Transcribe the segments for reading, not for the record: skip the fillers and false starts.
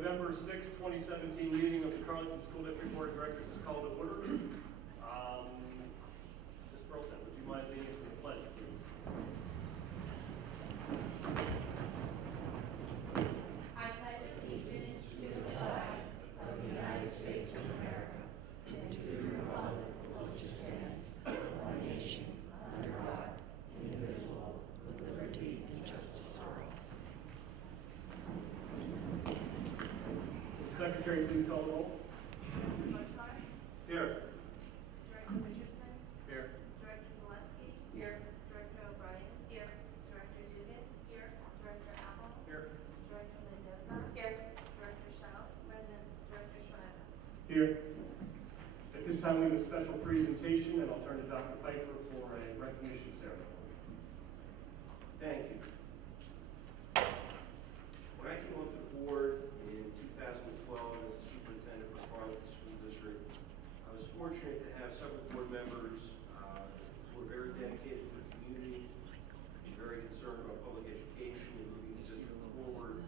November 6, 2017 meeting of the Carlynton School District Board of Directors is called to order. Ms. Burleson, would you mind leading us in the pledge, please? I pledge allegiance to the flag of the United States of America and to the republic for which it stands, one nation, under God, indivisible, with liberty and justice for all. Secretary, please call the roll. Here. Director Richardson? Here. Director Zelensky? Here. Director O'Brien? Here. Director Dugan? Here. Director Apple? Here. Director Mendoza? Here. Director Schell? Present. Director Schreiber? Here. At this time, we have a special presentation, and I'll turn to Dr. Pfeiffer for a recognition ceremony. Thank you. When I came onto the board in 2012 as the superintendent for Carlynton School District, I was fortunate to have several board members who were very dedicated to the community, very concerned about public education and moving the district forward,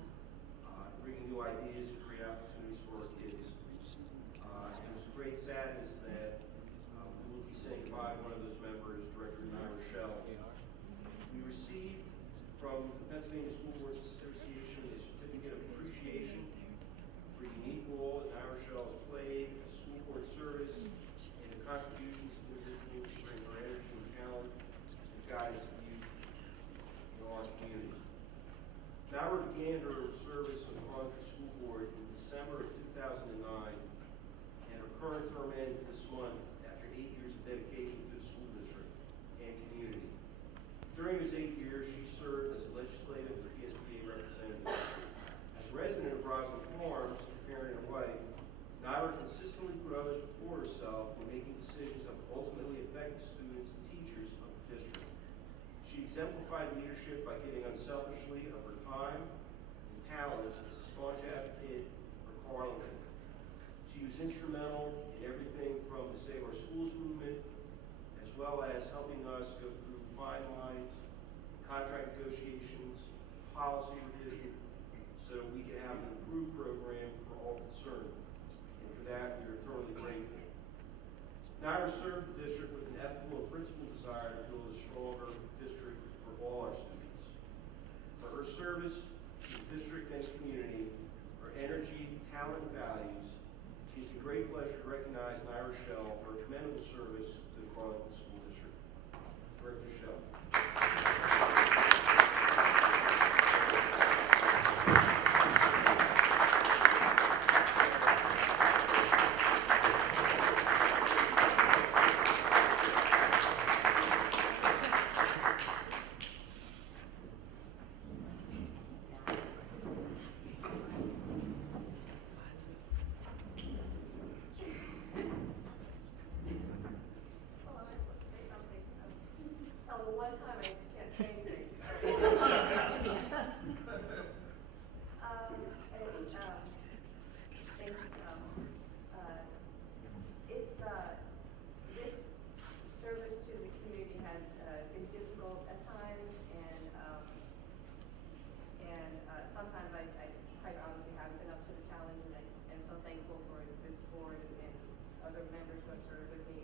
bringing new ideas to create opportunities for our kids. And it was a great sadness that we will be saying goodbye to one of those members, Director Naira Rochelle. We received from the Pennsylvania School Boards Association a certificate of appreciation for the unique role that Naira Rochelle has played as school board service and the contributions to individuals who bring her energy and talent and guidance of youth in our community. Naira began her service on the Carlynton School Board in December of 2009, and her current term ends this month after 8 years of dedication to the school district and community. During those 8 years, she served as legislative and PSBA representative. As a resident of Roslyn Farms, a parent and wife, Naira consistently put others before herself when making decisions that would ultimately affect the students and teachers of the district. She exemplified leadership by giving unselfishly of her time and talents as a staunch advocate for Carlynton. She was instrumental in everything from the Save Our Schools movement, as well as helping us go through fine lines, contract negotiations, policy revision, so we can have an improved program for all concerned. And for that, we are eternally grateful. Naira served the district with an ethical and principled desire to build a stronger district for all our students. For her service to the district and community, her energy, talent, and values, it gives me great pleasure to recognize Naira Rochelle for her commendable service to the Carlynton School District. Director Rochelle. One time I can't say anything. This service to the community has been difficult at times, and sometimes I quite honestly haven't been up to the challenge, and I'm so thankful for this board and other members who have served with me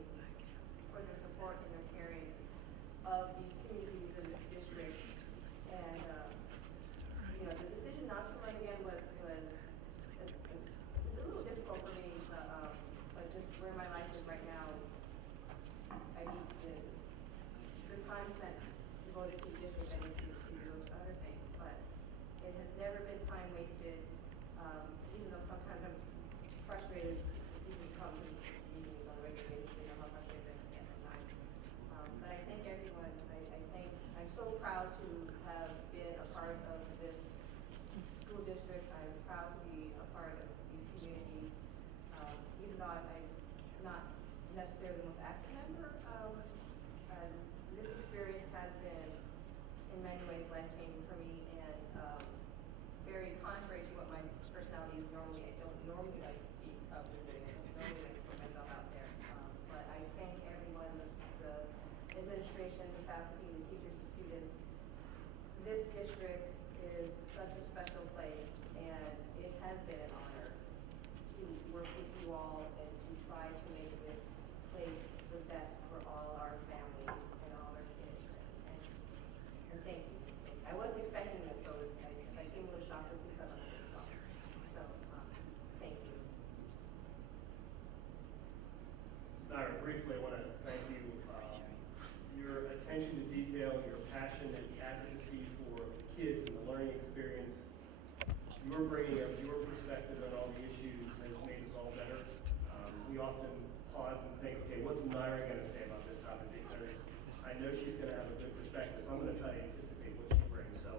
for their support and their caring of these communities in this district. And the decision not to run again was a little difficult for me, but just where my life is right now, I need the time spent devoted to the district, I need to do other things. But it has never been time wasted, even though sometimes I'm frustrated with people who come to meetings on a regular basis, they know how frustrated I am at times. But I thank everyone. I'm so proud to have been a part of this school district. I'm proud to be a part of these communities. Even though I'm not necessarily the most active member, this experience has been in many ways life-changing for me, and very contrary to what my personality is normally. I don't normally like to speak publicly. I don't normally like to put myself out there. But I thank everyone, the administration, the faculty, the teachers, the students. This district is such a special place, and it has been an honor. thank you. I wasn't expecting this, so I seem a little shocked with because I'm shocked. So, thank you. Myra, briefly, I want to thank you for your attention to detail, your passion and advocacy for the kids and the learning experience. Your bringing up your perspective on all the issues has made us all better. We often pause and think, okay, what's Myra going to say about this topic? Because I know she's going to have a good perspective, so I'm going to try to anticipate what she brings. So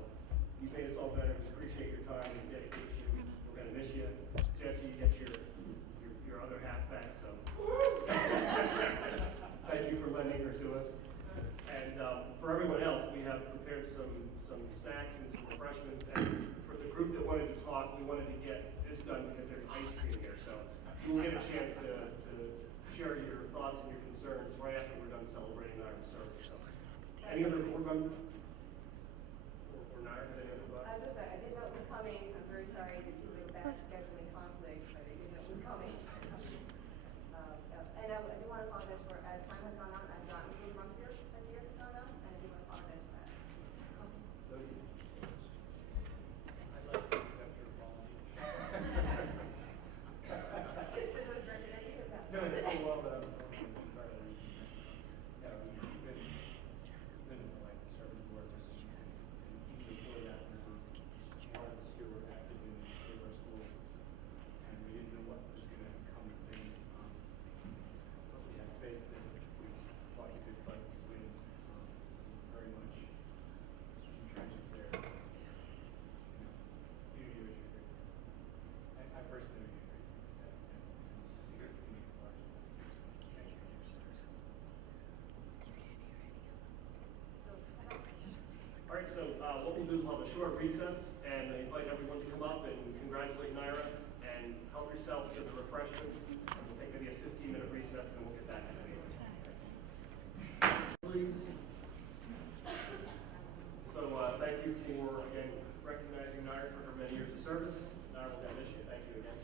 you've made us all better. We appreciate your time and dedication. We're going to miss you. Jesse, you get your other half back, so thank you for lending her to us. And for everyone else, we have prepared some snacks and some refreshments. And for the group that wanted to talk, we wanted to get this done because there's ice cream here. So you will get a chance to share your thoughts and your concerns right after we're done celebrating our service. So, any other board member? Or not? Any other thoughts? I was just saying, I didn't know it was coming. I'm very sorry to see the bad scheduling conflict, but I didn't know it was coming. And I do want to apologize for, as time has gone on, I've gotten a little grumpier as the years have gone on, and I do want to apologize for that. I'd like to accept your apology. This was directed at you. No, it's been a while that I've been part of the, yeah, we've been like the service board, and even before that, we were, a lot of us here were active in our schools, and we didn't know what was going to come of things. But we had faith that we fought a good fight to win, very much entrenched there. You know, you agree. I personally agree. All right, so what we'll do is we'll have a short recess and invite everyone to come up and congratulate Naira and help yourself to the refreshments. And we'll take maybe a 15-minute recess and then we'll get back to the meeting. Please. So thank you for, again, recognizing Naira for her many years of service. Naira, we're going to miss you. Thank you again.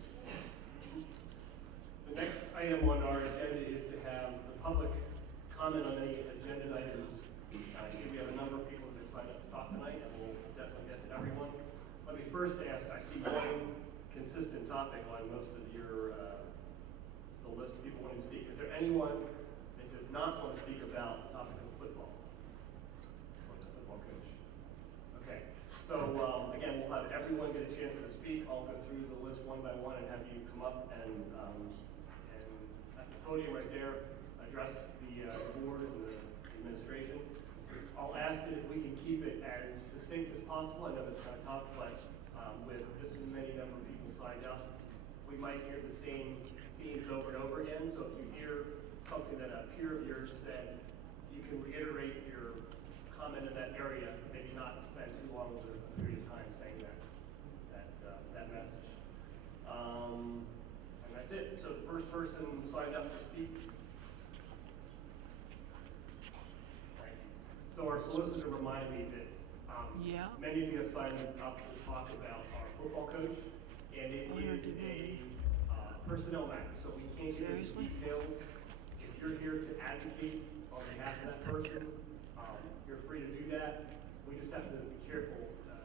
The next item on our agenda is to have the public comment on any agenda items. I see we have a number of people that signed up to talk tonight, and we'll definitely get to everyone. Let me first ask, I see one consistent topic on most of your, the list of people wanting to speak. Is there anyone that does not want to speak about the topic of football? Or the football coach? Okay, so again, we'll have everyone get a chance to speak. I'll go through the list one by one and have you come up and at the podium right there, address the board and the administration. I'll ask that if we can keep it as succinct as possible. I know it's kind of tough, but with this many number of people signed up, we might hear the same themes over and over again. So if you hear something that a peer of yours said, you can reiterate your comment in that area, maybe not spend too long of a period of time saying that message. And that's it. So the first person signed up to speak. So our solicitor reminded me that many of you have signed up to talk about our football coach, and it is a personnel matter, so we can't get into details. If you're here to advocate on behalf of that person, you're free to do that. We just have to be careful. It's a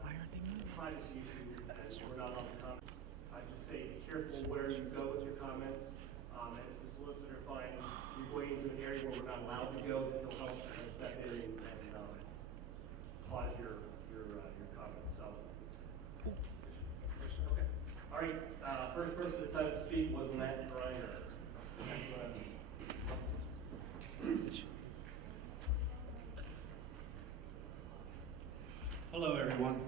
privacy issue, and we're not allowed to comment. I just say be careful where you go with your comments, and if the solicitor finds you're going into an area where we're not allowed to go, then he'll help step in and pause your comments. So, okay. All right. First person that decided to speak was Matt Greiner. Hello, everyone.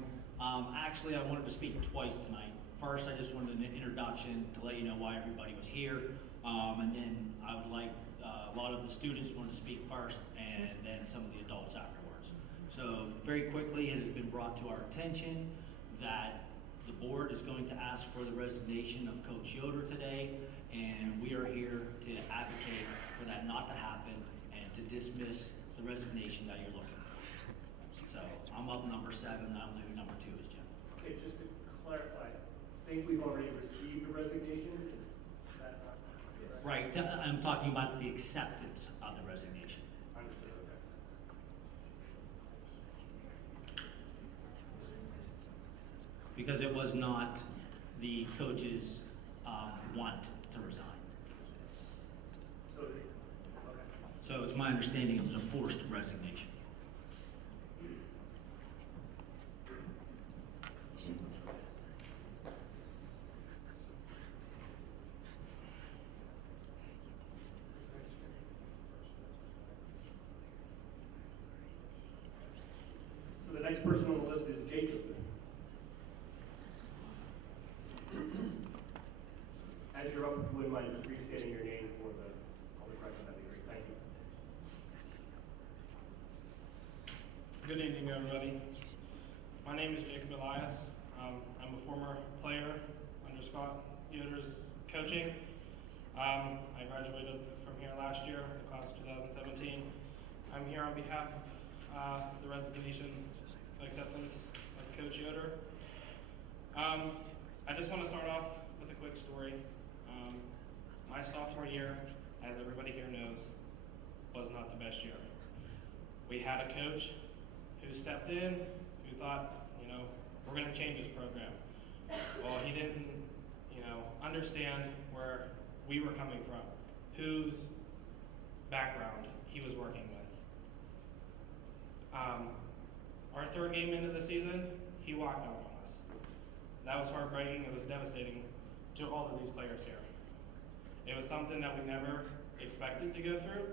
Actually, I wanted to speak twice tonight. First, I just wanted an introduction to let you know why everybody was here, and then I would like a lot of the students wanted to speak first, and then some of the adults afterwards. So very quickly, it has been brought to our attention that the board is going to ask for the resignation of Coach Yoder today, and we are here to advocate for that not to happen and to dismiss the resignation that you're looking for. So I'm up number 7. I don't know who number 2 is, Jim. Okay, just to clarify, I think we've already received the resignation. Is that not correct? Right. I'm talking about the acceptance of the resignation. Understood. Okay. because it was not the coach's want to resign. So, okay. So it's my understanding it was a forced resignation. So the next person on the list is Jacob. As you're up, if you wouldn't mind just restating your name for the public record, that'd be great. Thank you. Good evening, everybody. My name is Jacob Elias. I'm a former player under Scott Yoder's coaching. I graduated from here last year, the class of 2017. I'm here on behalf of the resignation acceptance of Coach Yoder. I just want to start off with a quick story. My sophomore year, as everybody here knows, was not the best year. We had a coach who stepped in, who thought, we're going to change this program. Well, he didn't, understand where we were coming from, whose background he was working with. Our third game into the season, he walked out on us. That was heartbreaking. It was devastating to all of these players here. It was something that we never expected to go through,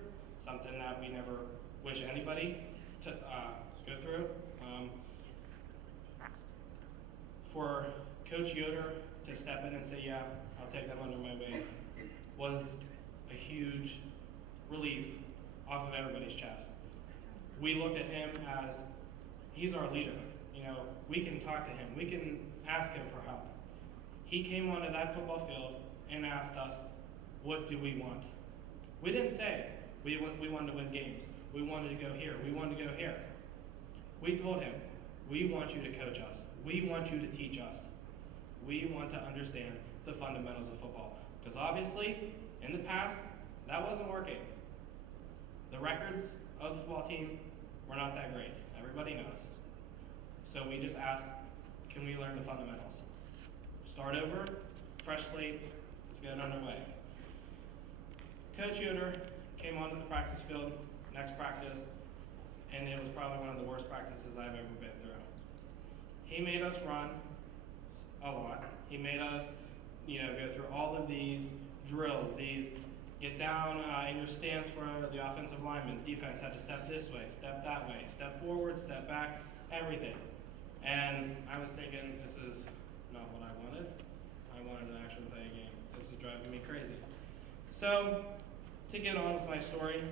something that we never wish anybody to go through. For Coach Yoder to step in and say, yeah, I'll take them under my wing, was a huge relief off of everybody's chest. We looked at him as, he's our leader. We can talk to him. We can ask him for help. He came onto that football field and asked us, what do we want? We didn't say we wanted to win games. We wanted to go here. We wanted to go here. We told him, we want you to coach us. We want you to teach us. We want to understand the fundamentals of football. Because obviously, in the past, that wasn't working. The records of the football team were not that great. Everybody knows. So we just asked, can we learn the fundamentals? Start over, fresh slate, let's get it underway. Coach Yoder came onto the practice field next practice, and it was probably one of the worst practices I've ever been through. He made us run a lot. He made us, go through all of these drills, get down in your stance for the offensive lineman. Defense had to step this way, step that way, step forward, step back, everything. And I was thinking, this is not what I wanted. I wanted to actually play a game. This is driving me crazy. So, to get on with my story,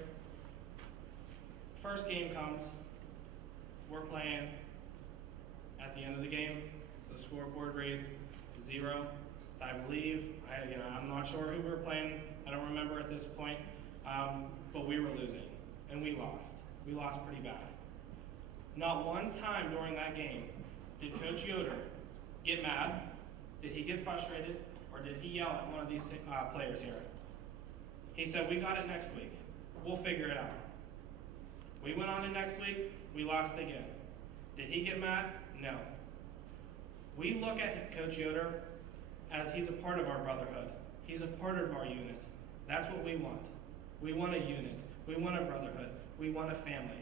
first game comes, we're playing. At the end of the game, the scoreboard reads 0. I believe, I'm not sure who we were playing. I don't remember at this point, but we were losing, and we lost. We lost pretty bad. Not one time during that game did Coach Yoder get mad, did he get frustrated, or did he yell at one of these players here. He said, we got it next week. We'll figure it out. We went on to next week, we lost again. Did he get mad? No. We look at Coach Yoder as he's a part of our brotherhood. He's a part of our unit. That's what we want. We want a unit. We want a brotherhood. We want a family.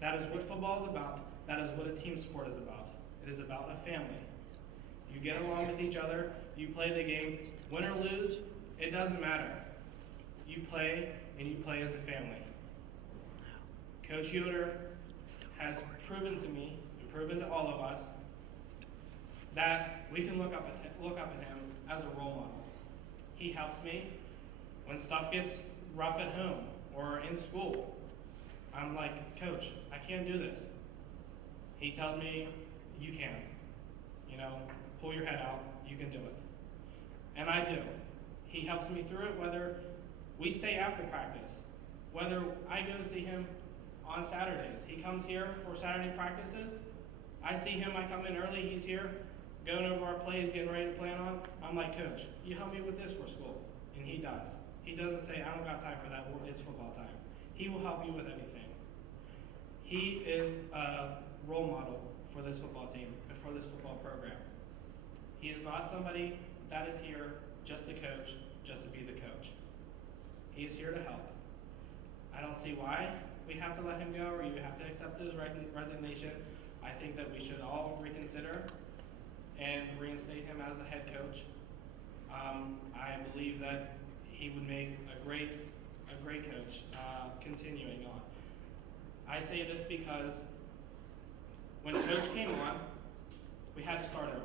That is what football is about. That is what a team sport is about. It is about a family. You get along with each other. You play the game. Win or lose, it doesn't matter. You play, and you play as a family. Coach Yoder has proven to me, and proven to all of us, that we can look up at him as a role model. He helps me when stuff gets rough at home or in school. I'm like, Coach, I can't do this. He tells me, you can. Pull your head out, you can do it. And I do. He helps me through it, whether we stay after practice, whether I go to see him on Saturdays. He comes here for Saturday practices. I see him, I come in early, he's here, going over our plays, getting ready to plan on. I'm like, Coach, you help me with this for school. And he does. He doesn't say, I don't got time for that, it's football time. He will help you with anything. He is a role model for this football team and for this football program. He is not somebody that is here just to coach, just to be the coach. He is here to help. I don't see why we have to let him go or you have to accept his resignation. I think that we should all reconsider and reinstate him as the head coach. I believe that he would make a great coach, continuing on. I say this because when Coach came on, we had to start over.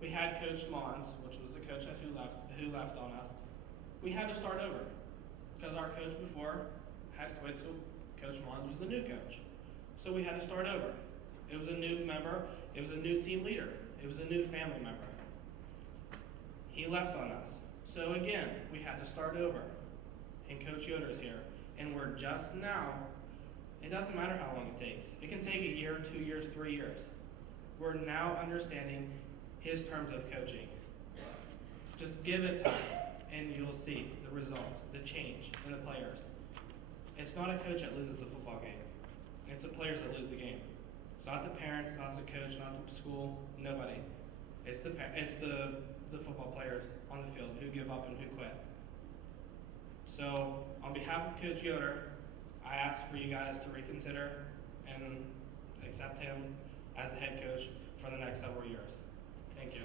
We had Coach Mons, which was the coach who left on us. We had to start over because our coach before had quit, so Coach Mons was the new coach. So we had to start over. It was a new member, it was a new team leader, it was a new family member. He left on us. So again, we had to start over. And Coach Yoder's here. And we're just now, it doesn't matter how long it takes. It can take a year, 2 years, 3 years. We're now understanding his terms of coaching. Just give it time, and you'll see the results, the change in the players. It's not a coach that loses a football game. It's the players that lose the game. It's not the parents, not the coach, not the school, nobody. It's the football players on the field who give up and who quit. So, on behalf of Coach Yoder, I ask for you guys to reconsider and accept him as the head coach for the next several years. Thank you.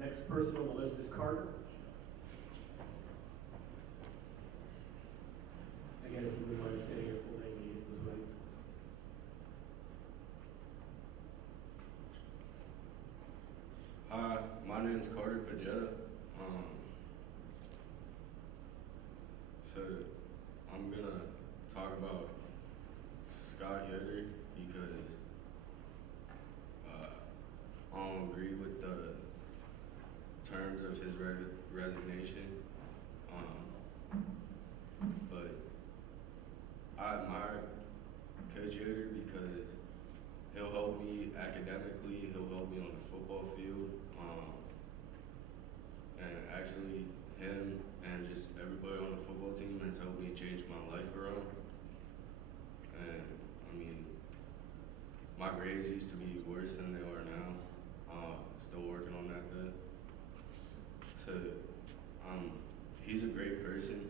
Next person on the list is Carter. Again, if you would mind stating your full name when you was ready. Hi, my name is Carter Pajetta. So I'm gonna talk about Scott Yoder because I don't agree with the terms of his resignation. But I admire Coach Yoder because he'll help me academically, he'll help me on the football field. And actually, him and just everybody on the football team has helped me change my life around. And I mean, my grades used to be worse than they are now. Still working on that though. So, he's a great person.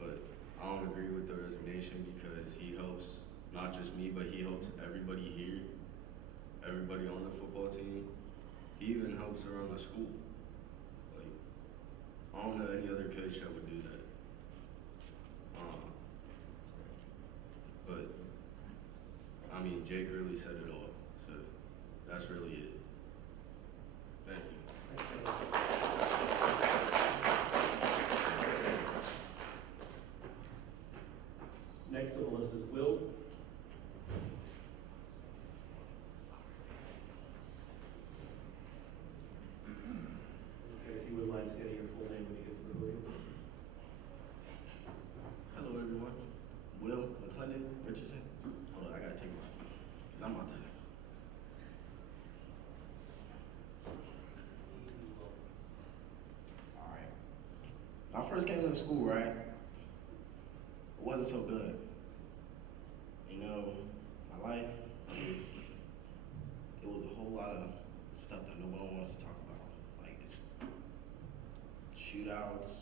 But I don't agree with the resignation because he helps not just me, but he helps everybody here, everybody on the football team. He even helps around the school. Like, I don't know any other coach that would do that. But I mean, Jake really said it all, so that's really it. Thank you. Next on the list is Will. Okay, if you would mind stating your full name when you get to the podium. Hello everyone, Will McClendon Richardson. Hold on, I gotta take my, cause I'm out there. Alright. When I first came into school, right, it wasn't so good. You know, my life was, it was a whole lot of stuff that no one wants to talk about. Like it's shootouts,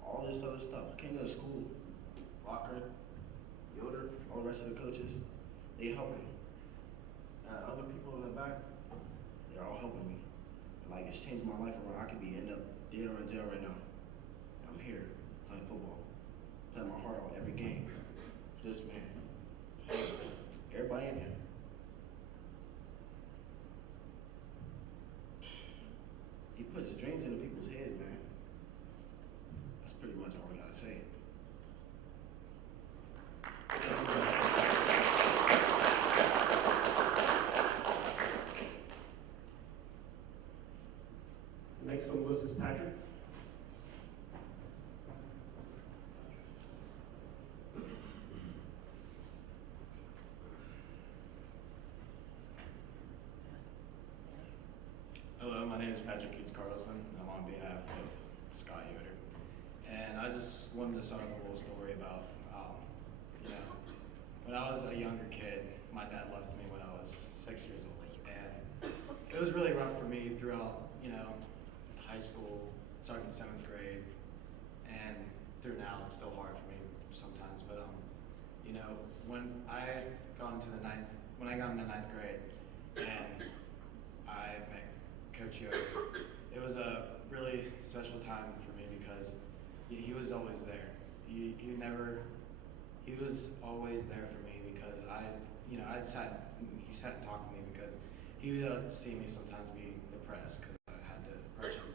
all this other stuff. I came to the school, Walker, Yoder, all the rest of the coaches, they helped me. Other people in the back, they're all helping me. Like it's changed my life around. I could end up dead or in jail right now. I'm here playing football, playing my heart out every game. This man, everybody in here. He puts dreams into people's heads, man. That's pretty much all I gotta say. The next on the list is Patrick. Hello, my name is Patrick Carlynton. I'm on behalf of Scott Yoder. And I just want wanted to start with a little story about, you know, when I was a younger kid, my dad left me when I was 6 years old, and it was really rough for me throughout, you know, high school, starting 7th grade, and through now. It's still hard for me sometimes, but you know, when I got into ninth grade, and I met Coach Yoder, it was a really special time for me because he was always there. He was always there for me because he sat and talked to me because he would see me sometimes be depressed because I had depression,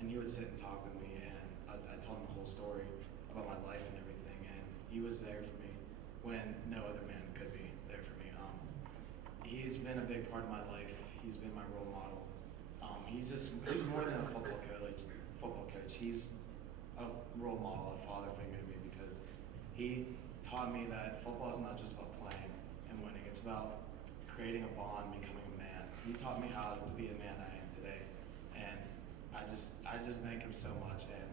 and he would sit and talk with me, and I told him the whole story about my life and everything, and he was there for me when no other man could be there for me. He's been a big part of my life. He's been my role model. He's more than a football coach. He's a role model, a father figure to me because he taught me that football is not just about playing and winning. It's about creating a bond, becoming a man. He taught me how to be the man I am today, and I just thank him so much. And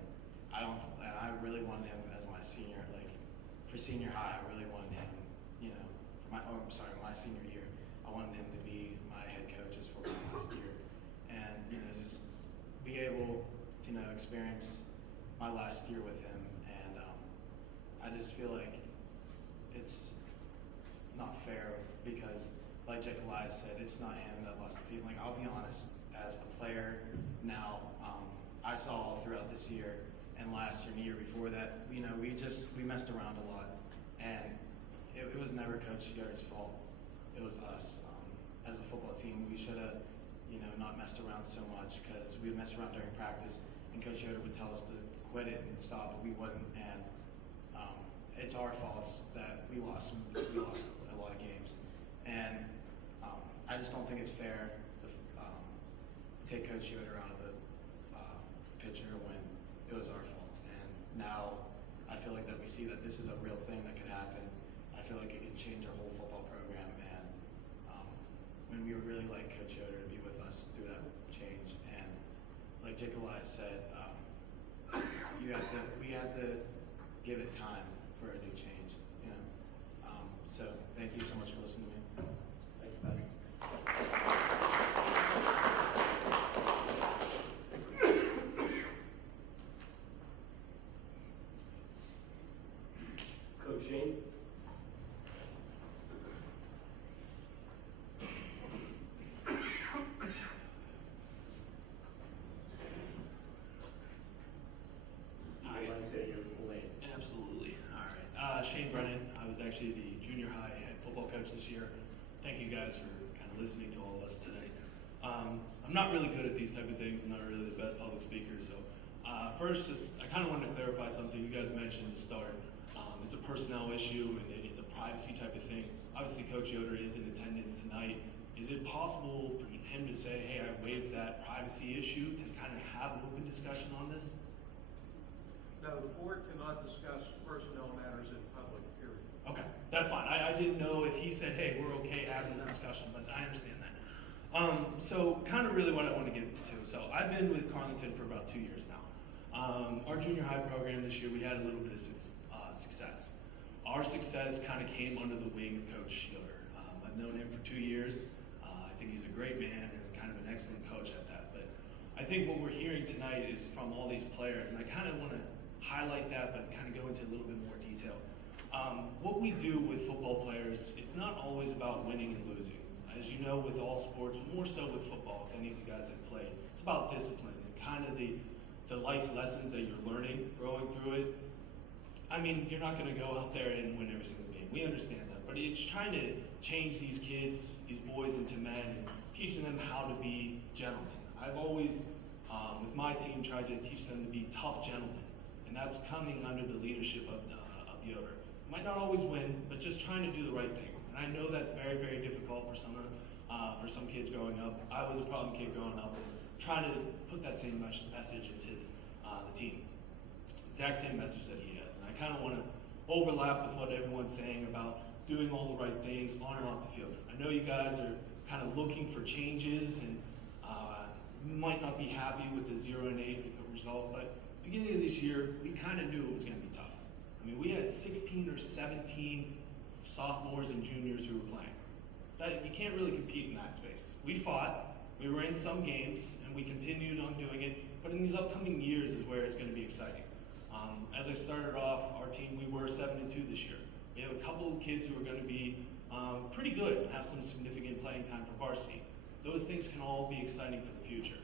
I really wanted him as my senior, like for senior high. I really wanted him, you know, my senior year. I wanted him to be my head coaches for my last year, and you know, just be able to, you know, experience my last year with him. And I just feel like it's not fair because, like Jake Elias said, it's not him that lost the team. Like, I'll be honest, as a player now, I saw throughout this year and last year and the year before that, you know, we messed around a lot, and it was never Coach Yoder's fault. It was us. As a football team, we should have, you know, not messed around so much because we would mess around during practice, and Coach Yoder would tell us to quit it and stop, but we wouldn't. And it's our faults that we lost a lot of games, and I just don't think it's fair to take Coach Yoder out of the picture when it was our faults. And now I feel like that we see that this is a real thing that could happen. I feel like it could change our whole football program, and when we would really like Coach Yoder to be with us through that change. And like Jake Elias said, we have to give it time for a new change, you know. So thank you so much for listening to me. Thank you, Patrick. Coach Shane? Absolutely. All right. Shane Brennan. I was actually the junior high head football coach this year. Thank you guys for kind of listening to all of us today. I'm not really good at these type of things. I'm not really the best public speaker. So first, I kind of wanted to clarify something you guys mentioned to start. It's a personnel issue and it's a privacy type of thing. Obviously, Coach Yoder is in attendance tonight. Is it possible for him to say, hey, I waived that privacy issue to kind of have an open discussion on this? No, the board cannot discuss personnel matters in public, period. Okay, that's fine. I didn't know if he said, hey, we're okay having this discussion, but I understand that. So kind of really what I want to get to. So I've been with Carlynton for about 2 years now. Our junior high program this year, we had a little bit of success. Our success kind of came under the wing of Coach Yoder. I've known him for 2 years. I think he's a great man and kind of an excellent coach at that. But I think what we're hearing tonight is from all these players, and I kind of want to highlight that, but kind of go into a little bit more detail. What we do with football players, it's not always about winning and losing. As you know, with all sports, but more so with football, if any of you guys have played, it's about discipline and kind of the life lessons that you're learning, growing through it. I mean, you're not going to go out there and win every single game. We understand that, but it's trying to change these kids, these boys into men, and teaching them how to be gentlemen. I've always, with my team, tried to teach them to be tough gentlemen. And that's coming under the leadership of Yoder. Might not always win, but just trying to do the right thing. And I know that's very, very difficult for some kids growing up. I was a problem kid growing up, and trying to put that same message into the team. Exact same message that he has. And I kind of want to overlap with what everyone's saying about doing all the right things on and off the field. I know you guys are kind of looking for changes and might not be happy with the 0-8 result, but beginning of this year, we kind of knew it was going to be tough. I mean, we had 16 or 17 sophomores and juniors who were playing. You can't really compete in that space. We fought, we were in some games, and we continued on doing it, but in these upcoming years is where it's going to be exciting. As I started off, our team, we were 7-2 this year. We have a couple of kids who are going to be pretty good and have some significant playing time for varsity. Those things can all be exciting for the future.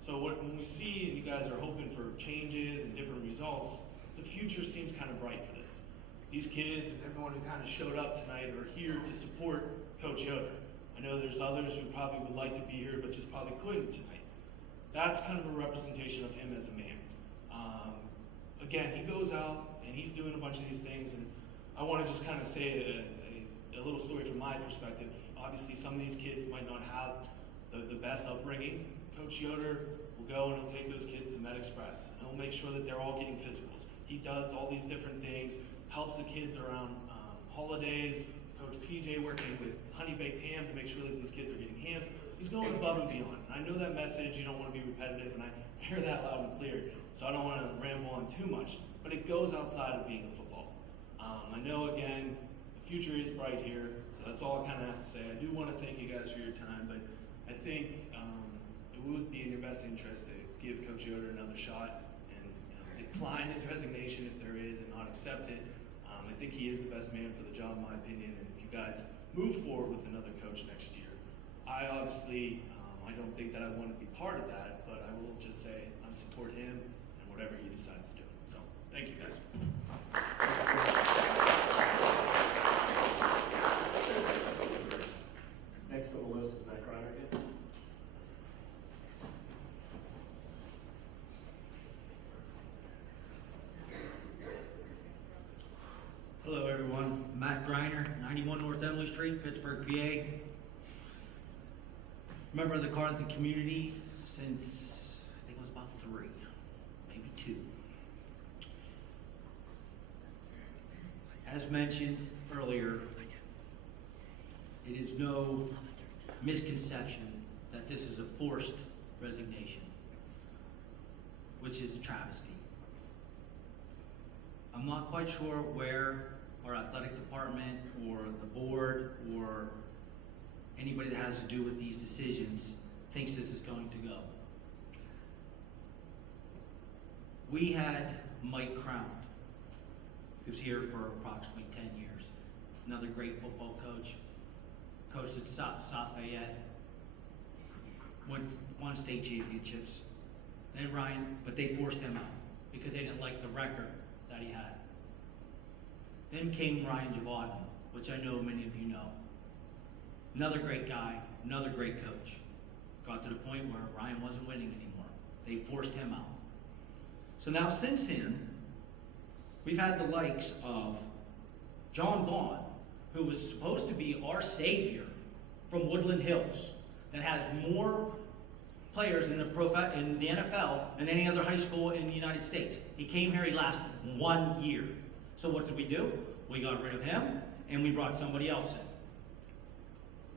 So when we see, and you guys are hoping for changes and different results, the future seems kind of bright for this. These kids and everyone who kind of showed up tonight are here to support Coach Yoder. I know there's others who probably would like to be here but just probably couldn't tonight. That's kind of a representation of him as a man. Again, he goes out and he's doing a bunch of these things, and I want to just kind of say a little story from my perspective. Obviously, some of these kids might not have the best upbringing. Coach Yoder will go and he'll take those kids to Med Express, and he'll make sure that they're all getting physicals. He does all these different things, helps the kids around holidays. Coach PJ working with Honey Baked Ham to make sure that these kids are getting hams. He's going above and beyond. And I know that message, you don't want to be repetitive, and I hear that loud and clear, so I don't want to ramble on too much, but it goes outside of being a football. I know, again, the future is bright here, so that's all I kind of have to say. I do want to thank you guys for your time, but I think it would be in your best interest to give Coach Yoder another shot and decline his resignation if there is and not accept it. I think he is the best man for the job, in my opinion, and if you guys move forward with another coach next year, I obviously, I don't think that I want to be part of that, but I will just say I support him and whatever he decides to do. So, thank you guys. Next on the list is Matt Greiner again. Hello, everyone. Matt Greiner, 91 North Emily Street, Pittsburgh, PA. Member of the Carlynton community since, I think it was about 3, maybe 2. As mentioned earlier, it is no misconception that this is a forced resignation, which is a travesty. I'm not quite sure where our athletic department or the board or anybody that has to do with these decisions thinks this is going to go. We had Mike Crown, who's here for approximately 10 years. Another great football coach. Coached at South Fayette. Won state championships. Then Ryan, but they forced him out because they didn't like the record that he had. Then came Ryan Javadin, which I know many of you know. Another great guy, another great coach. Got to the point where Ryan wasn't winning anymore. They forced him out. So now since then, we've had the likes of John Vaughn, who was supposed to be our savior from Woodland Hills, that has more players in the NFL than any other high school in the United States. He came here, he lasted 1 year. So what did we do? We got rid of him, and we brought somebody else in.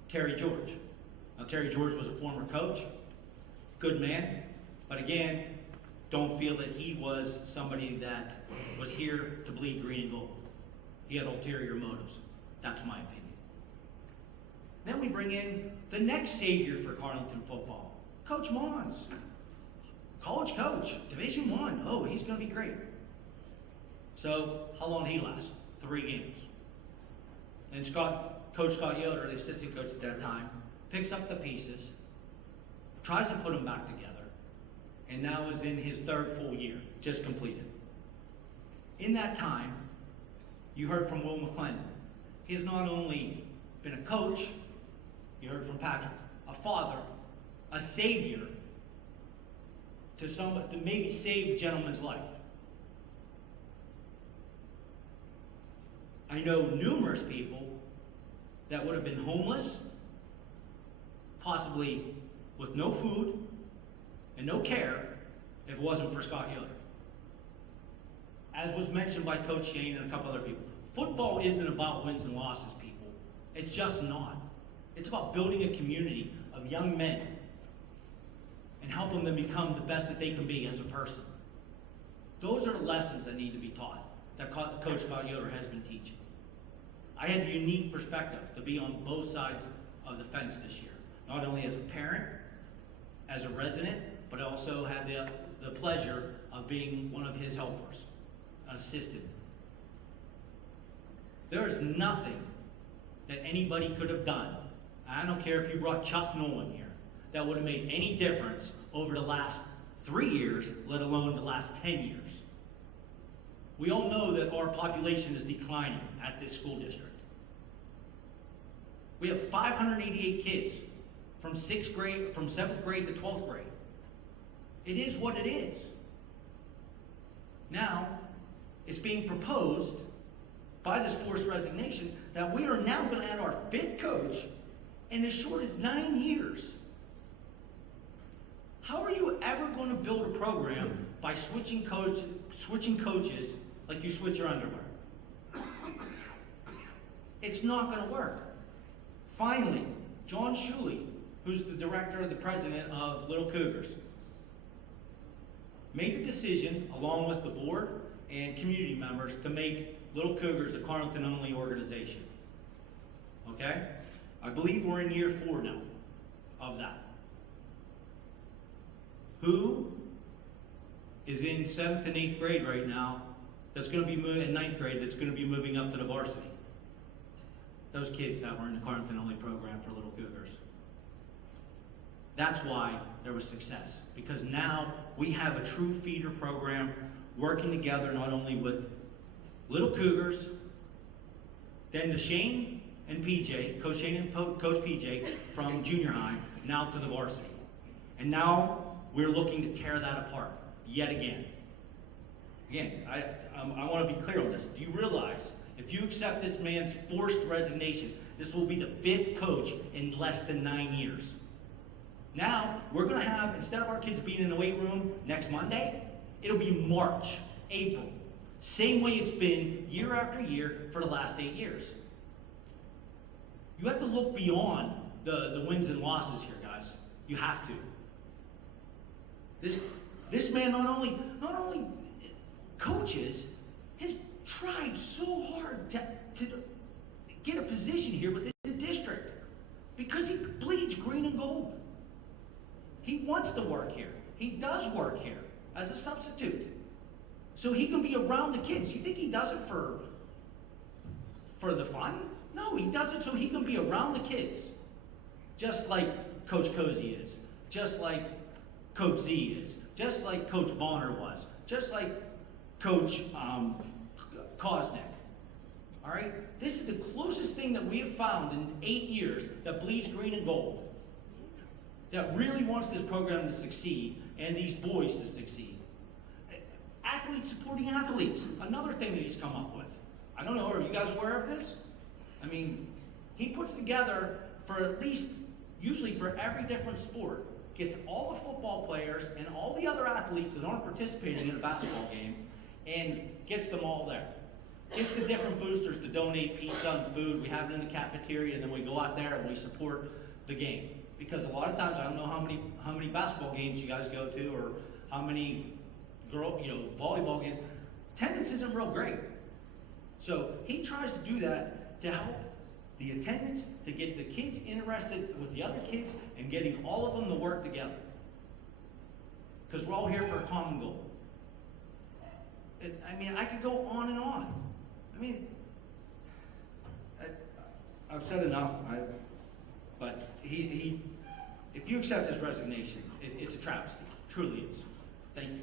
Terry George. Now, Terry George was a former coach, good man, but again, don't feel that he was somebody that was here to bleed green and gold. He had ulterior motives. That's my opinion. Then we bring in the next savior for Carlynton football, Coach Mons. College coach, Division I. Oh, he's going to be great. So, how long did he last? 3 games. And Coach Scott Yoder, the assistant coach at that time, picks up the pieces, tries to put them back together, and now is in his 3rd full year, just completed. In that time, you heard from Will McClendon. He has not only been a coach, you heard from Patrick, a father, a savior, to maybe save the gentleman's life. I know numerous people that would have been homeless, possibly with no food and no care, if it wasn't for Scott Yoder. As was mentioned by Coach Shane and a couple other people, football isn't about wins and losses, people. It's just not. It's about building a community of young men and helping them become the best that they can be as a person. Those are the lessons that need to be taught. that Coach Scott Yoder has been teaching. I had the unique perspective to be on both sides of the fence this year, not only as a parent, as a resident, but I also had the pleasure of being one of his helpers, an assistant. There is nothing that anybody could have done, I don't care if you brought Chuck Nolan here, that would have made any difference over the last 3 years, let alone the last 10 years. We all know that our population is declining at this school district. We have 588 kids from 7th grade to 12th grade. It is what it is. Now, it's being proposed by this forced resignation that we are now going to add our 5th coach in as short as 9 years. How are you ever going to build a program by switching coaches like you switch your underwear? It's not going to work. Finally, John Shuley, who's the director, the president of Little Cougars, made the decision, along with the board and community members, to make Little Cougars a Carlynton-only organization. Okay? I believe we're in year 4 now of that. Who is in 7th and 8th grade right now that's going to be moving in 9th grade that's going to be moving up to the varsity? Those kids that were in the Carlynton-only program for Little Cougars. That's why there was success, because now we have a true feeder program working together not only with Little Cougars, then to Shane and PJ, Coach Shane and Coach PJ from junior high, now to the varsity. And now we're looking to tear that apart yet again. Again, I want to be clear on this. Do you realize if you accept this man's forced resignation, this will be the 5th coach in less than 9 years? Now, we're going to have, instead of our kids being in the weight room next Monday, it'll be March, April. Same way it's been year after year for the last 8 years. You have to look beyond the wins and losses here, guys. You have to. This man not only coaches, has tried so hard to get a position here within the district because he bleeds green and gold. He wants to work here. He does work here as a substitute. So he can be around the kids. You think he does it for the fun? No, he does it so he can be around the kids. Just like Coach Cozy is. Just like Coach Z is. Just like Coach Bonner was. Just like Coach Kosnick. All right? This is the closest thing that we have found in 8 years that bleeds green and gold, that really wants this program to succeed and these boys to succeed. Athletes supporting athletes, another thing that he's come up with. I don't know, are you guys aware of this? I mean, he puts together for at least, usually for every different sport, gets all the football players and all the other athletes that aren't participating in a basketball game and gets them all there. Gets the different boosters to donate pizza and food. We have it in the cafeteria, and then we go out there and we support the game. Because a lot of times, I don't know how many basketball games you guys go to or how many volleyball games. Attendance isn't real great. So he tries to do that to help the attendance, to get the kids interested with the other kids and getting all of them to work together. Because we're all here for a common goal. And, I mean, I could go on and on. I mean, I've said enough, but he if you accept his resignation, it's a travesty. It truly is. Thank you.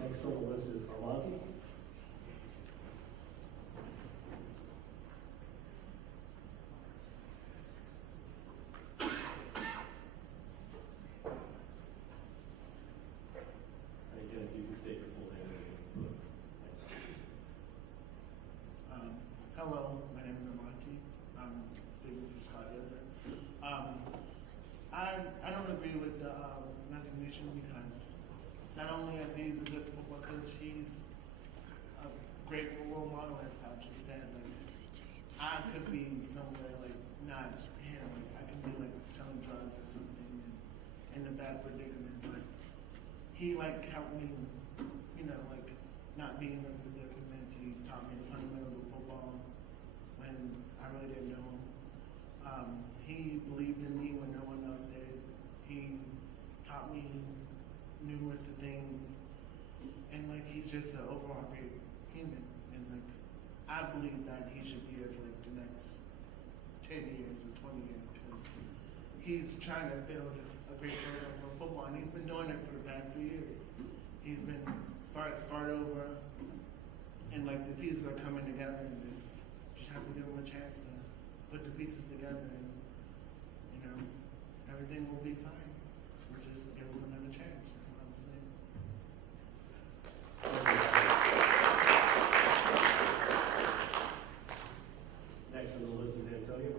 Next on the list is Carlynton. And again, if you can state your full name. Hello, my name is Amonte. I'm leaving for Scott Yoder. I don't agree with the resignation because not only is he a good football coach, he's a great role model, as Patrick said. Like, I could be somewhere like not him. Like, I could be like selling drugs or something. And in a bad predicament, but he like helped me, you know, like not being in a predicament. He taught me the fundamentals of football when I really didn't know him. He believed in me when no one else did. He taught me numerous things, and like he's just an overall great human. And like I believe that he should be here for like the next 10 years or 20 years because he's trying to build a great program for football, and he's been doing it for the past 3 years. He's been start over, and like the pieces are coming together, and just have to give him a chance to put the pieces together, and you know everything will be fine. We'll just give him another chance. That's what I'm saying. Next on the list is Antonio.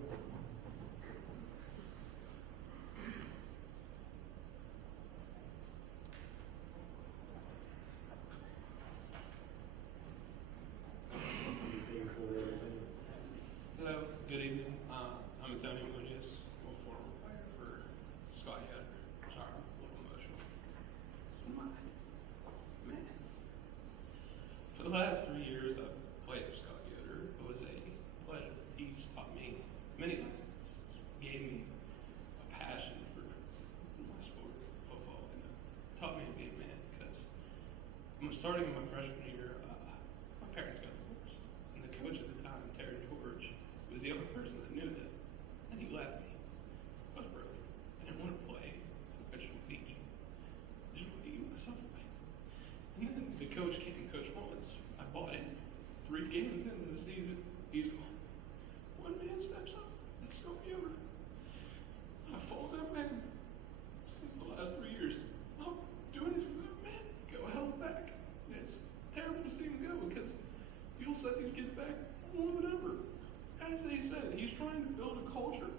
Please state your full name and title. Hello, good evening. I'm Antonio Munoz, I'm a former player for Scott Yoder. Sorry, I'm a little emotional. So man. For the last 3 years, I've played for Scott Yoder. It was a pleasure. He's taught me many lessons, gave me a passion for my sport, football, and taught me to be a man because starting in my freshman year, my parents got divorced. And the coach at the time, Terry George, was the only person that knew that. And he left me. I was broken. I didn't want to play professional league. I just wanted to eat myself away. And then the coach came, Coach Mullins. I bought in 3 games into the season. He's gone. One man steps up. Let's go over. I followed that man since the last 3 years. I'm doing this for that man. Go held back. It's terrible to see him go because you'll set these kids back more than ever. As they said, he's trying to build a culture.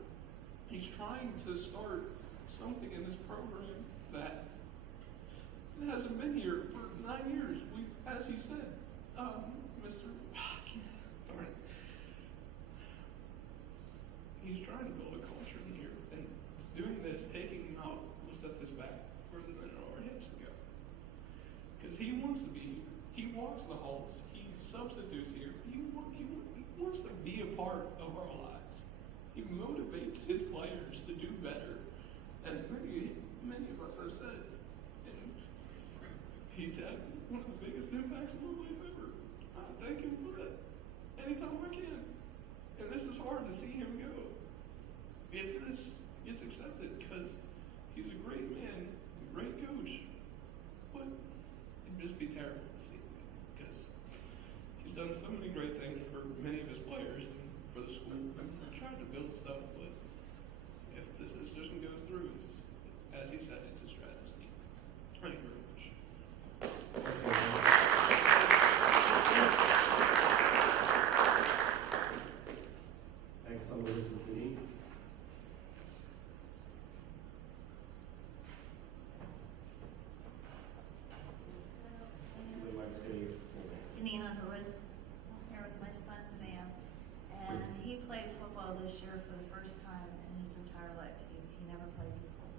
He's trying to start something in this program that hasn't been here for 9 years. As he said, Mr. Darn it. He's trying to build a culture in here, and doing this, taking him out, will set this back further than it already has to go. Because he wants to be here. He walks the halls. He substitutes here. He wants to be a part of our lives. He motivates his players to do better, as many of us have said. And he's had one of the biggest impacts of my life ever. I thank him for that anytime I can. And this is hard to see him go. If this gets accepted, because he's a great man, a great coach, but it'd just be terrible to see him go. Because he's done so many great things for many of his players and for the school. And tried to build stuff, but if this decision goes through, it's, as he said, it's a strategy. Thank you very much. Next on the list is Denise. You might say your full name. Deneen Underwood. I'm here with my son Sam, and he played football this year for the first time in his entire life. He never played before,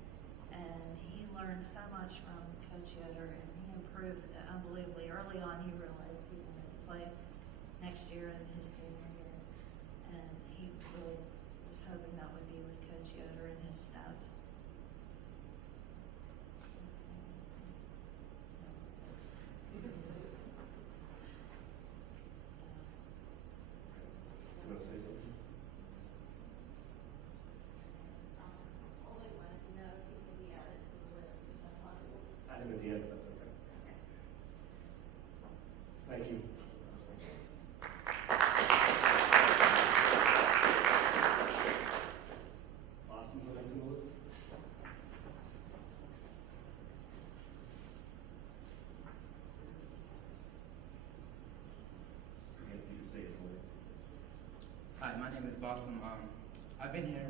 and he learned so much from Coach Yoder, and he improved unbelievably. Early on, he realized he wanted to play next year in his senior year, and he really was hoping that would be with Coach Yoder and his staff. You want to say something? All I wanted to know if he could be added to the list, is that possible? Add him at the end, if that's okay. Thank you. Awesome, the next on the list. Again, if you could state your full name. Hi, my name is Bassam. I've been here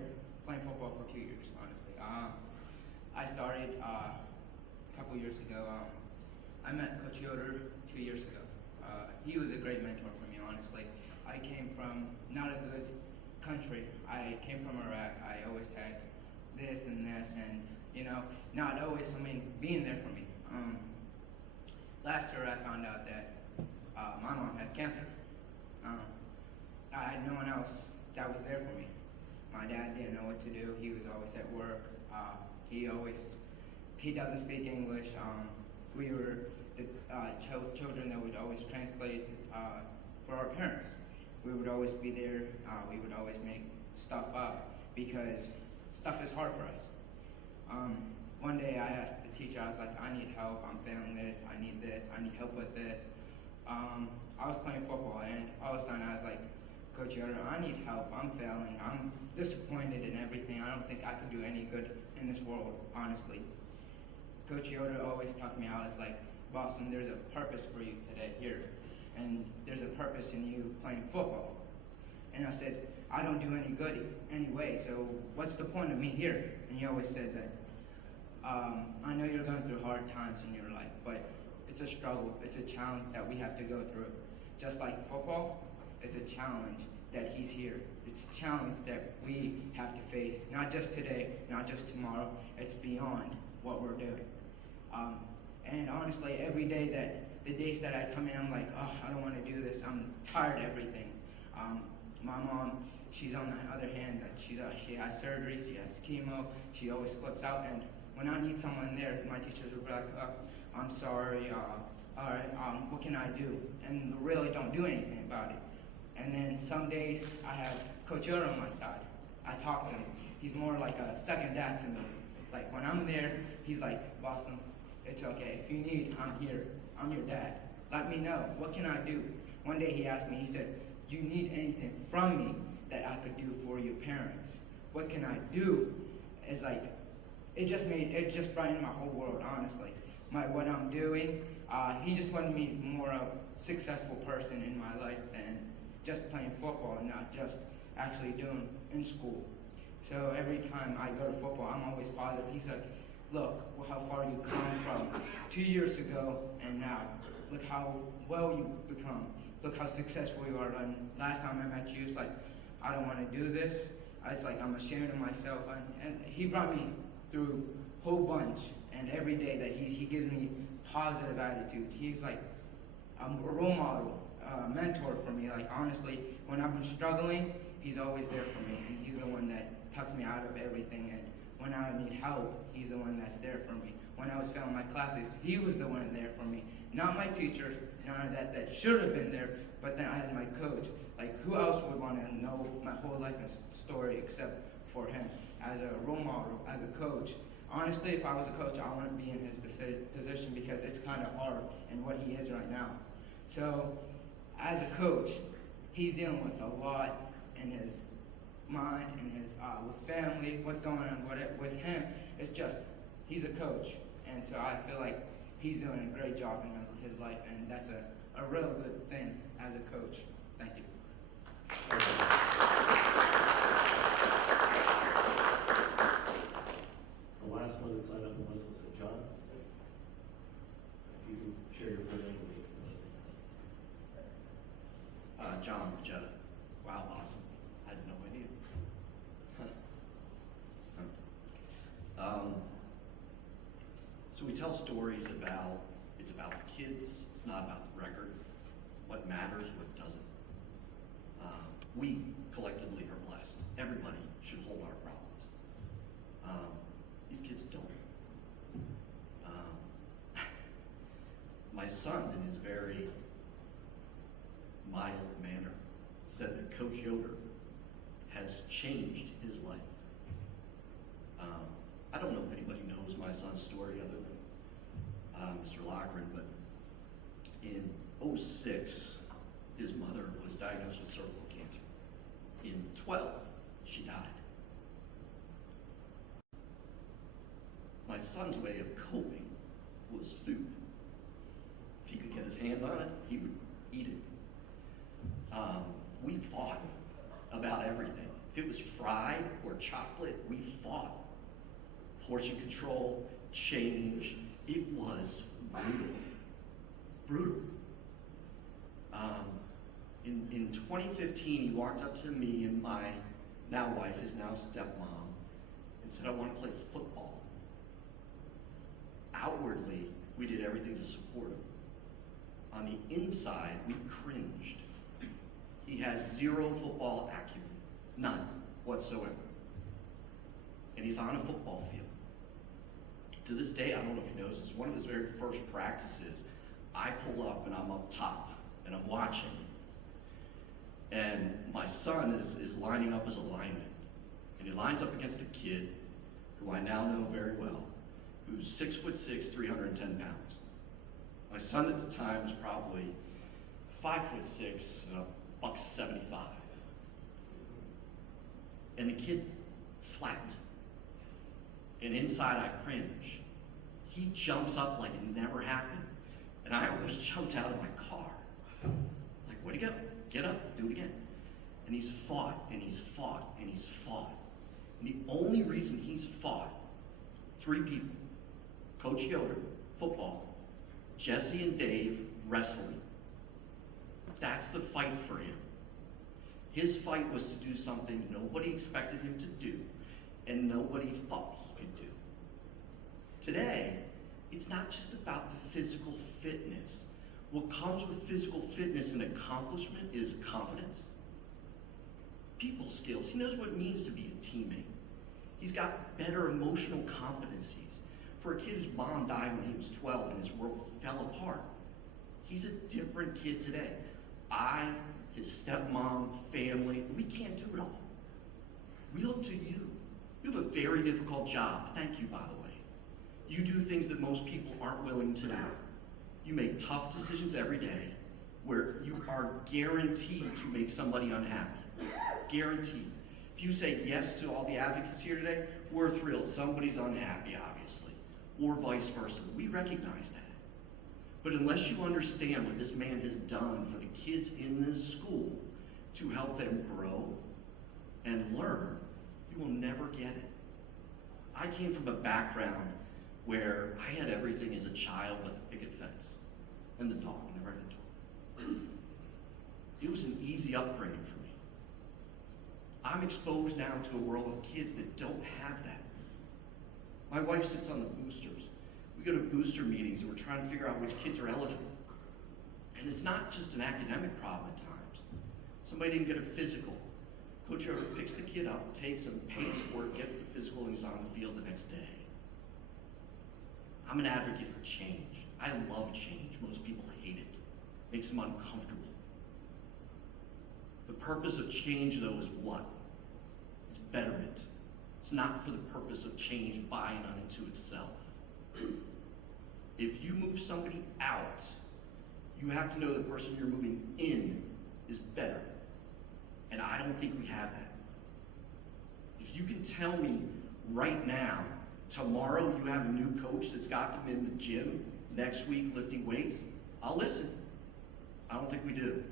playing football for 2 years, honestly. I started a couple years ago. I met Coach Yoder 2 years ago. He was a great mentor for me, honestly. I came from not a good country. I came from Iraq. I always had this and this, and you know, not always somebody being there for me. Last year I found out that my mom had cancer. I had no one else that was there for me. My dad didn't know what to do. He was always at work. He doesn't speak English. We were the children that would always translate for our parents. We would always be there. We would always make stuff up because stuff is hard for us. One day I asked the teacher, I was like, I need help, I'm failing this, I need help with this. I was playing football and all of a sudden I was like, Coach Yoder, I need help, I'm failing, I'm disappointed in everything, I don't think I can do any good in this world, honestly. Coach Yoder always talked me out, it's like, Boston, there's a purpose for you today here, and there's a purpose in you playing football. And I said, I don't do any good anyway, so what's the point of me here? And he always said that, I know you're going through hard times in your life, but it's a struggle, it's a challenge that we have to go through. Just like football, it's a challenge that he's here. It's a challenge that we have to face, not just today, not just tomorrow, it's beyond what we're doing. And honestly, every day the days that I come in, I'm like, oh, I don't want to do this, I'm tired of everything. My mom, she's on the other hand, she has surgery, she has chemo, she always flips out, and when I need someone there, my teachers will be like, I'm sorry, all right, what can I do? And they really don't do anything about it. And then some days I have Coach Yoder on my side. I talk to him. He's more like a second dad to me. Like when I'm there, he's like, Boston, it's okay. If you need, I'm here. I'm your dad. Let me know. What can I do? One day he asked me, he said, do you need anything from me that I could do for your parents? What can I do? It's like, it just brightened my whole world, honestly. What I'm doing, he just wanted me more of a successful person in my life than just playing football and not just actually doing in school. So every time I go to football, I'm always positive. He's like, look how far you come from 2 years ago and now. Look how well you've become. Look how successful you are. And last time I met you, it's like, I don't want to do this. It's like I'm ashamed of myself. And he brought me through a whole bunch. And every day that he gives me positive attitude. He's like a role model, a mentor for me. Like honestly, when I've been struggling, he's always there for me. And he's the one that tucks me out of everything. And when I need help, he's the one that's there for me. When I was failing my classes, he was the one there for me. Not my teachers, none of that should have been there, but then as my coach. Like who else would want to know my whole life and story except for him? As a role model, as a coach. Honestly, if I was a coach, I want to be in his position because it's kind of hard in what he is right now. So, as a coach, he's dealing with a lot in his mind, in his with family, what's going on with him. It's just, he's a coach. And so I feel like he's doing a great job in his life, and that's a real good thing as a coach. Thank you. The last one that signed up was John. If you can share your full name with me. John Majetta. Wow, awesome. I had no idea. So we tell stories about, it's about the kids, it's not about the record, what matters, what doesn't. We collectively are blessed. Everybody should hold our problems. These kids don't. My son, in his very mild manner, said that Coach Yoder has changed his life. I don't know if anybody knows my son's story other than Mr. Lochran, but in '06, his mother was diagnosed with cervical cancer. In 12, she died. My son's way of coping was food. If he could get his hands on it, he would eat it. We fought about everything. If it was fried or chocolate, we fought. Portion control, change, it was brutal. Brutal. In 2015, he walked up to me and my now wife, his now stepmom, and said, I want to play football. outwardly, we did everything to support him. On the inside, we cringed. He has zero football acumen, none whatsoever. And he's on a football field. To this day, I don't know if he knows this, one of his very first practices, I pull up and I'm up top and I'm watching. And my son is lining up as a lineman. And he lines up against a kid who I now know very well, who's 6'6", 310 pounds. My son at the time was probably 5'6", $175. And the kid flattened. And inside I cringe. He jumps up like it never happened. And I almost jumped out of my car. Like, way to go, get up, do it again. And he's fought, and he's fought, and he's fought. And the only reason he's fought, 3 people, Coach Yoder, football, Jesse and Dave, wrestling. That's the fight for him. His fight was to do something nobody expected him to do, and nobody thought he could do. Today, it's not just about the physical fitness. What comes with physical fitness and accomplishment is confidence, people skills. He knows what it means to be a teammate. He's got better emotional competencies. For a kid whose mom died when he was 12 and his world fell apart, he's a different kid today. I, his stepmom, family, we can't do it all. We look to you. You have a very difficult job. Thank you, by the way. You do things that most people aren't willing to do. You make tough decisions every day where you are guaranteed to make somebody unhappy. Guaranteed. If you say yes to all the advocates here today, we're thrilled. Somebody's unhappy, obviously, or vice versa. We recognize that. But unless you understand what this man has done for the kids in this school to help them grow and learn, you will never get it. I came from a background where I had everything as a child but the picket fence and the dog. I never had a dog. It was an easy upbringing for me. I'm exposed now to a world of kids that don't have that. My wife sits on the boosters. We go to booster meetings and we're trying to figure out which kids are eligible. And it's not just an academic problem at times. Somebody didn't get a physical. Coach Yoder picks the kid up, takes him, pays for it, gets the physical, and he's on the field the next day. I'm an advocate for change. I love change. Most people hate it. Makes them uncomfortable. The purpose of change, though, is what? It's betterment. It's not for the purpose of change by and unto itself. If you move somebody out, you have to know the person you're moving in is better. And I don't think we have that. If you can tell me right now, tomorrow you have a new coach that's got them in the gym, next week lifting weights, I'll listen. I don't think we do.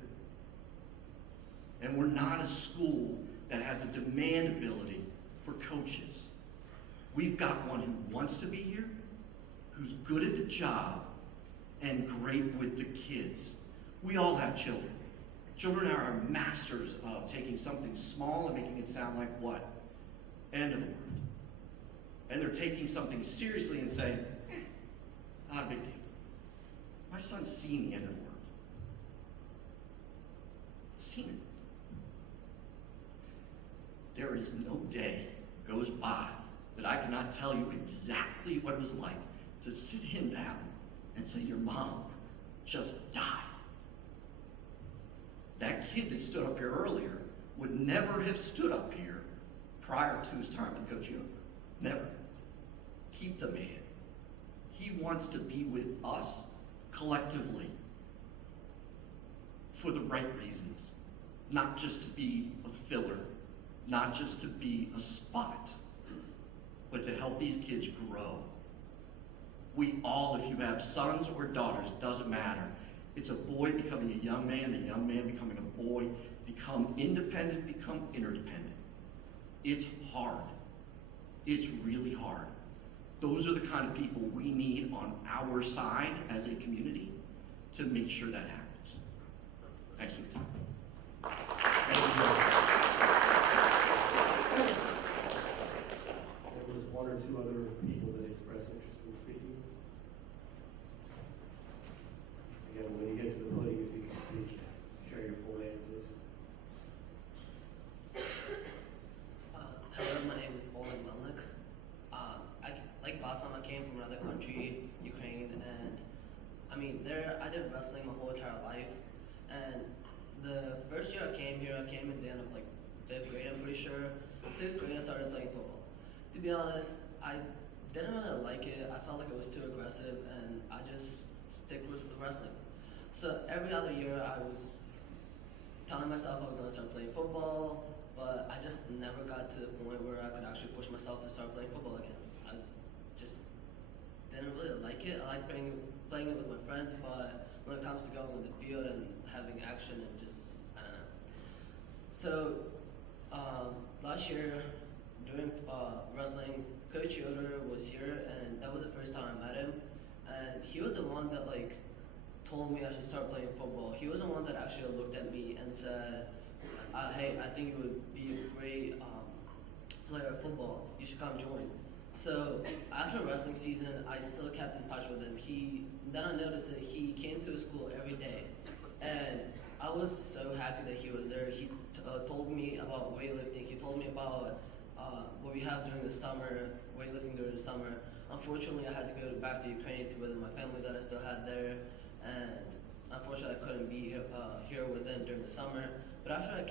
And we're not a school that has a demand ability for coaches. We've got one who wants to be here, who's good at the job, and great with the kids. We all have children. Children are masters of taking something small and making it sound like what? End of the world. And they're taking something seriously and saying, not a big deal. My son's seen the end of the world. Seen it. There is no day goes by that I cannot tell you exactly what it was like to sit him down and say, your mom just died. That kid that stood up here earlier would never have stood up here prior to his time with Coach Yoder. Never. Keep the man. He wants to be with us collectively for the right reasons, not just to be a filler, not just to be a spot, but to help these kids grow. We all, if you have sons or daughters, doesn't matter. It's a boy becoming a young man becoming a boy, become independent, become interdependent. It's hard. It's really hard. Those are the kind of people we need on our side as a community to make sure that happens. Thanks for the time. There was one or two other people that expressed interest in speaking. came from another country, Ukraine, and I mean, I did wrestling my whole entire life, and the first year I came here, I came in the end of like 5th grade, I'm pretty sure. 6th grade, I started playing football. To be honest, I didn't really like it. I felt like it was too aggressive, and I just stick with the wrestling. So every other year, I was telling myself I was going to start playing football, but I just never got to the point where I could actually push myself to start playing football again. I just didn't really like it. I like playing it with my friends, but when it comes to going on the field and having action and just, I don't know. So last year during wrestling, Coach Yoder was here, and that was the first time I met him. And he was the one that like told me I should start playing football. He was the one that actually looked at me and said, "Hey, I think you would be a great player of football. You should come join." So after wrestling season, I still kept in touch with him. Then I noticed that he came to the school every day, and I was so happy that he was there. He told me about weightlifting. He told me about what we have during the summer, weightlifting during the summer. Unfortunately, I had to go back to Ukraine to visit my family that I still had there, and unfortunately, I couldn't be here with them during the summer. But after I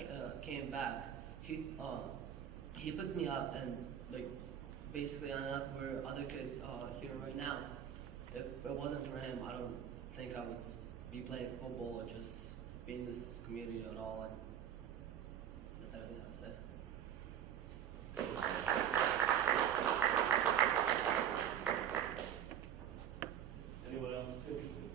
came back, he picked me up and like basically ended up where other kids here right now. If it wasn't for him, I don't think I would be playing football or just be in this community at all. And that's everything I have to say. Anyone else interested?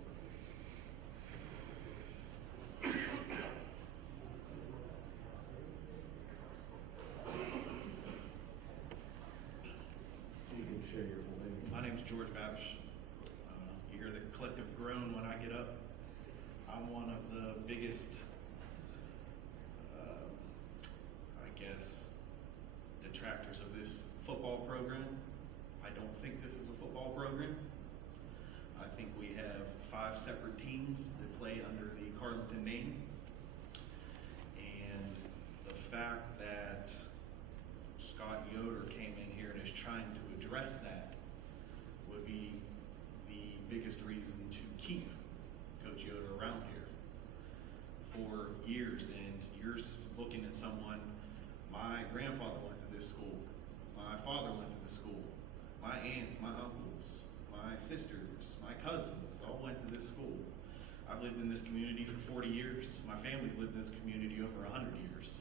You can share your full name. My name is George Babish. You hear the collective groan when I get up. I'm one of the biggest, I guess, detractors of this football program. I don't think this is a football program. I think we have 5 separate teams that play under the Carlynton name. And the fact that Scott Yoder came in here and is trying to address that would be the biggest reason to keep Coach Yoder around here for years. And you're looking at someone, my grandfather went to this school, my father went to this school, my aunts, my uncles, my sisters, my cousins all went to this school. I've lived in this community for 40 years. My family's lived in this community over 100 years.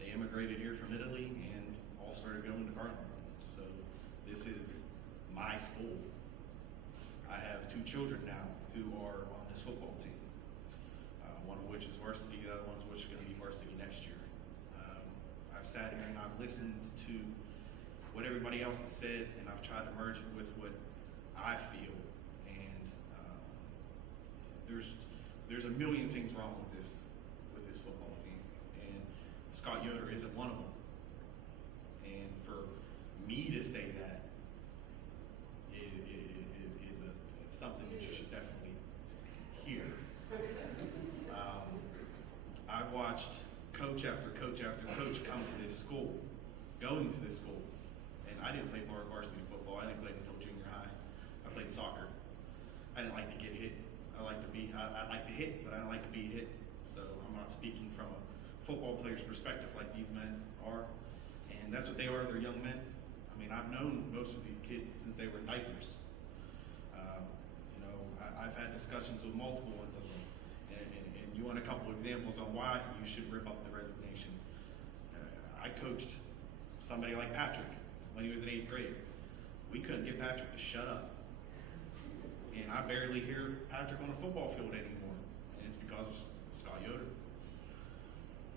They immigrated here from Italy and all started going to Carlynton. So this is my school. I have 2 children now who are on this football team. One of which is varsity, the other one of which is going to be varsity next year. I've sat here and I've listened to what everybody else has said, and I've tried to merge it with what I feel. And there's a million things wrong with this football team, and Scott Yoder isn't one of them. And for me to say that is something that you should definitely hear. I've watched coach after coach after coach come to this school, going to this school, and I didn't play varsity football. I didn't play until junior high. I played soccer. I didn't like to get hit. I like to hit, but I don't like to be hit. So I'm not speaking from a football player's perspective like these men are, and that's what they are. They're young men. I mean, I've known most of these kids since they were in diapers. I've had discussions with multiple ones of them. And you want a couple examples on why you should rip up the resignation. I coached somebody like Patrick when he was in 8th grade. We couldn't get Patrick to shut up. And I barely hear Patrick on the football field anymore. And it's because of Scott Yoder.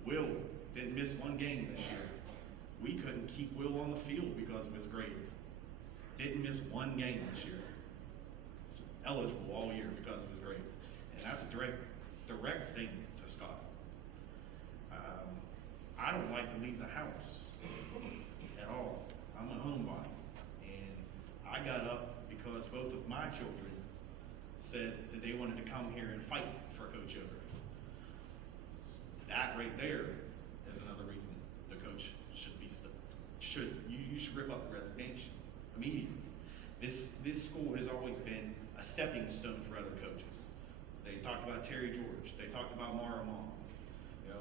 Will didn't miss 1 game this year. We couldn't keep Will on the field because of his grades. Didn't miss 1 game this year. Eligible all year because of his grades. And that's a direct thing to Scott. I don't like to leave the house at all. I'm a homebody. And I got up because both of my children said that they wanted to come here and fight for Coach Yoder. That right there is another reason the coach should be you should rip up the resignation immediately. This this school has always been a stepping stone for other coaches. They talked about Terry George. They talked about Morrow Moms. You know,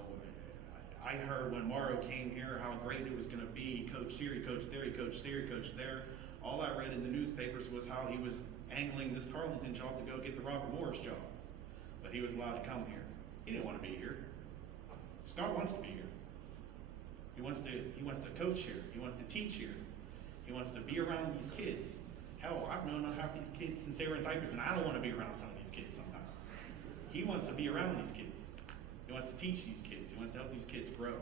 I heard when Morrow came here how great it was going to be. He coached here, he coached there, he coached here, he coached there. All I read in the newspapers was how he was angling this Carlynton job to go get the Robert Morris job. But he was allowed to come here. He didn't want to be here. Scott wants to be here. He wants to coach here. He wants to teach here. He wants to be around these kids. Hell, I've known half these kids since they were in diapers, and I don't want to be around some of these kids sometimes. He wants to be around these kids. He wants to teach these kids. He wants to help these kids grow.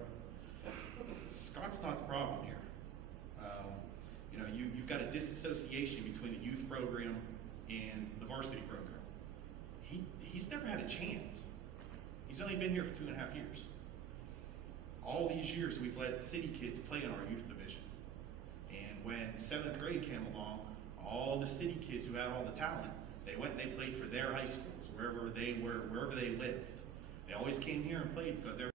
Scott's not the problem here. You know, you've got a disassociation between the youth program and the varsity program. He's never had a chance. He's only been here for 2.5 years. All these years we've let city kids play in our youth division. And when 7th grade came along, all the city kids who had all the talent, they went and they played for their high schools, wherever they lived. They always came here and played because they're